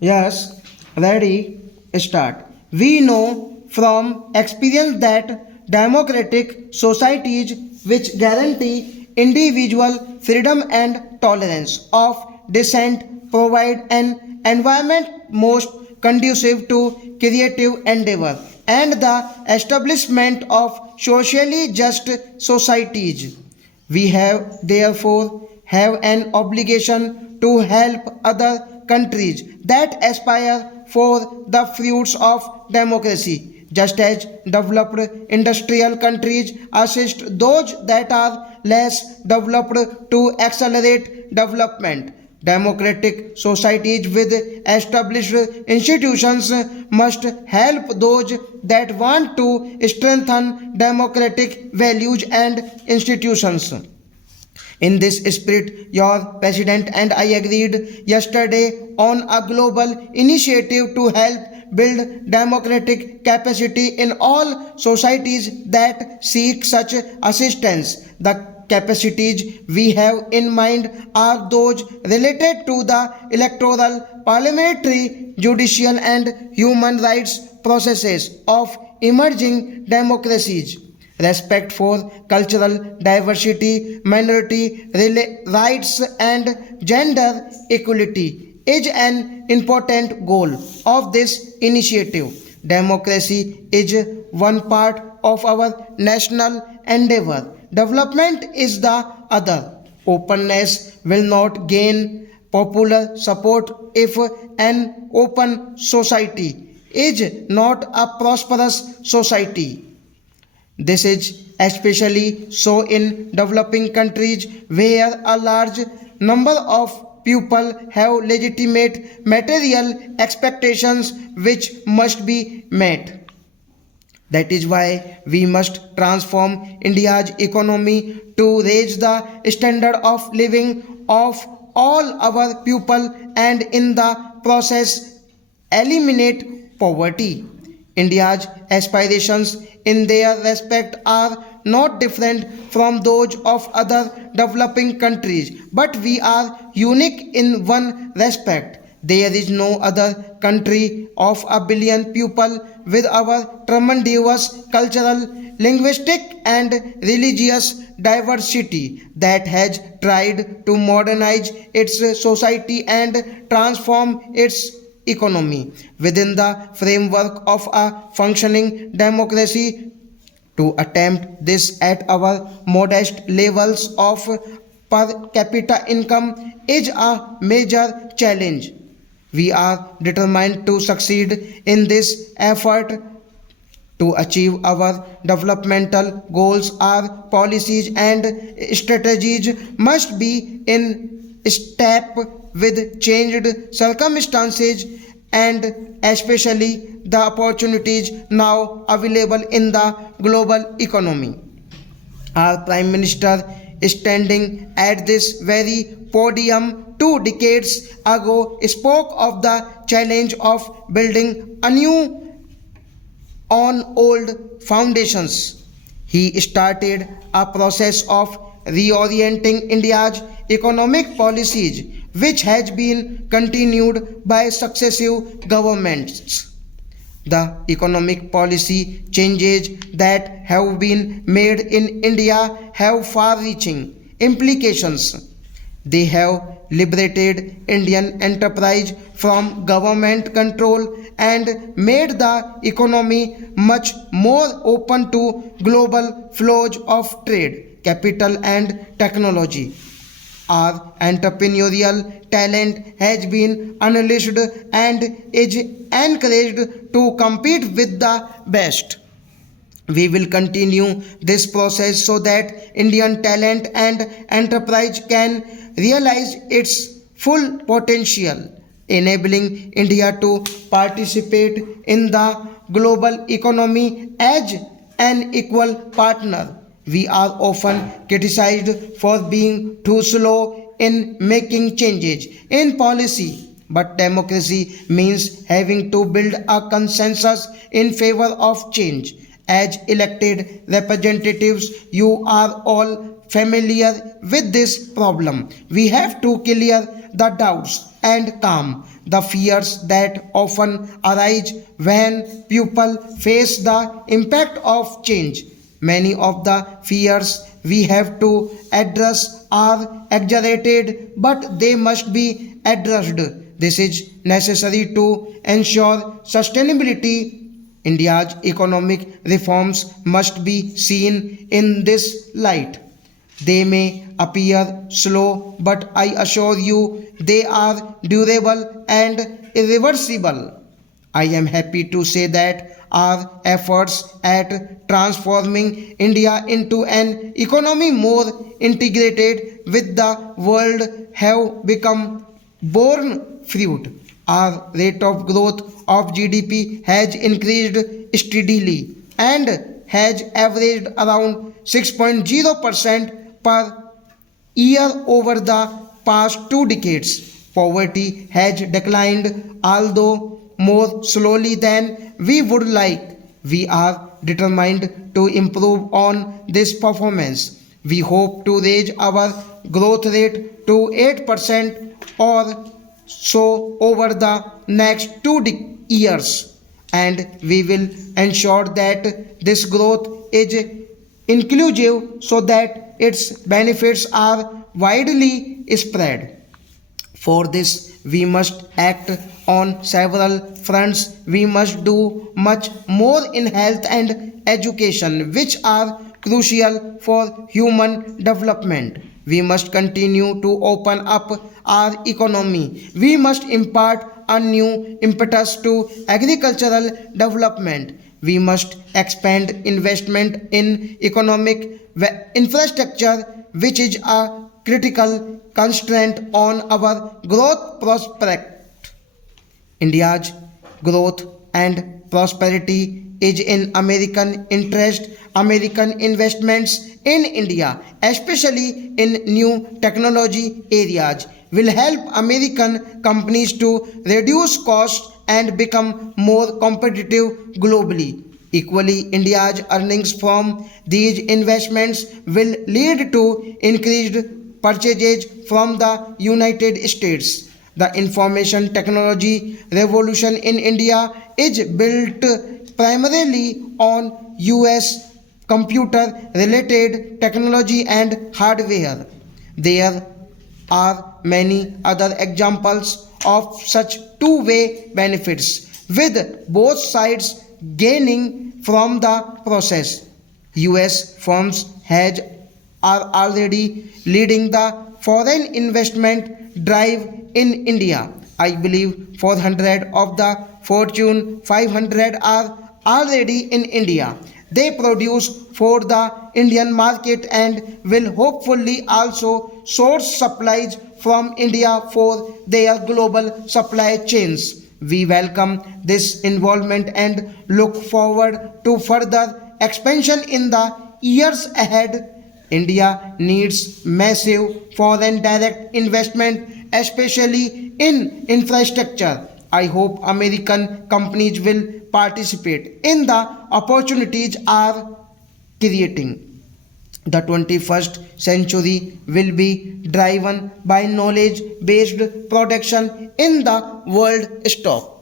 Yes, ready, start. We know from experience that democratic societies which guarantee individual freedom and tolerance of dissent provide an environment most conducive to creative endeavor and the establishment of socially just societies. We have therefore have an obligation to help other countries that aspire for the fruits of democracy, just as developed industrial countries assist those that are less developed to accelerate development. Democratic societies with established institutions must help those that want to strengthen democratic values and institutions. In this spirit, your president and I agreed yesterday on a global initiative to help build democratic capacity in all societies that seek such assistance. The capacities we have in mind are those related to the electoral, parliamentary, judicial, and human rights processes of emerging democracies. Respect for cultural diversity, minority rights, and gender equality is an important goal of this initiative. Democracy is one part of our national endeavor. Development is the other. Openness will not gain popular support if an open society is not a prosperous society. This is especially so in developing countries where a large number of people have legitimate material expectations which must be met. That is why we must transform India's economy to raise the standard of living of all our people and in the process eliminate poverty. India's aspirations in their respect are not different from those of other developing countries, but we are unique in one respect. There is no other country of a billion people with our tremendous cultural, linguistic, and religious diversity that has tried to modernize its society and transform its economy within the framework of a functioning democracy. To attempt this at our modest levels of per capita income is a major challenge. We are determined to succeed in this effort to achieve our developmental goals. Our policies and strategies must be in step with changed circumstances and especially the opportunities now available in the global economy. Our Prime Minister, standing at this very podium 2 decades ago, spoke of the challenge of building anew on old foundations. He started a process of reorienting India's economic policies, which has been continued by successive governments. The economic policy changes that have been made in India have far reaching implications. They have liberated Indian enterprise from government control and made the economy much more open to global flows of trade, capital, and technology. Our entrepreneurial talent has been unleashed and is encouraged to compete with the best. We will continue this process so that Indian talent and enterprise can realize its full potential, enabling India to participate in the global economy as an equal partner. We are often criticized for being too slow in making changes in policy, but democracy means having to build a consensus in favor of change. As elected representatives, you are all familiar with this problem. We have to clear the doubts and calm. The fears that often arise when people face the impact of change. Many of the fears we have to address are exaggerated, but they must be addressed. This is necessary to ensure sustainability. India's economic reforms must be seen in this light. They may appear slow, but I assure you they are durable and irreversible. I am happy to say that our efforts at transforming India into an economy more integrated with the world have become borne fruit. Our rate of growth of GDP has increased steadily and has averaged around 6.0% per year over the past 2 decades. Poverty has declined, although more slowly than we would like. We are determined to improve on this performance. We hope to raise our growth rate to 8% or so over the next 2 years, and we will ensure that this growth is inclusive so that its benefits are widely spread. For this, we must act on several fronts. We must do much more in health and education, which are crucial for human development. We must continue to open up our economy. We must impart a new impetus to agricultural development. We must expand investment in economic infrastructure, which is a critical constraint on our growth prospect. India's growth and prosperity is in American interest. American investments in India, especially in new technology areas, will help American companies to reduce costs and become more competitive globally. Equally, India's earnings from these investments will lead to increased purchases from the United States. The information technology revolution in India is built primarily on US computer related technology and hardware. There are many other examples of such two-way benefits, with both sides gaining from the process. US firms are already leading the foreign investment drive in India. I believe 400 of the Fortune 500 are already in India. They produce for the Indian market and will hopefully also source supplies from India for their global supply chains. We welcome this involvement and look forward to further expansion in the years ahead. India needs massive foreign direct investment, especially in infrastructure. I hope American companies will participate in the opportunities are creating. The 21st century will be driven by knowledge based production in the world stock.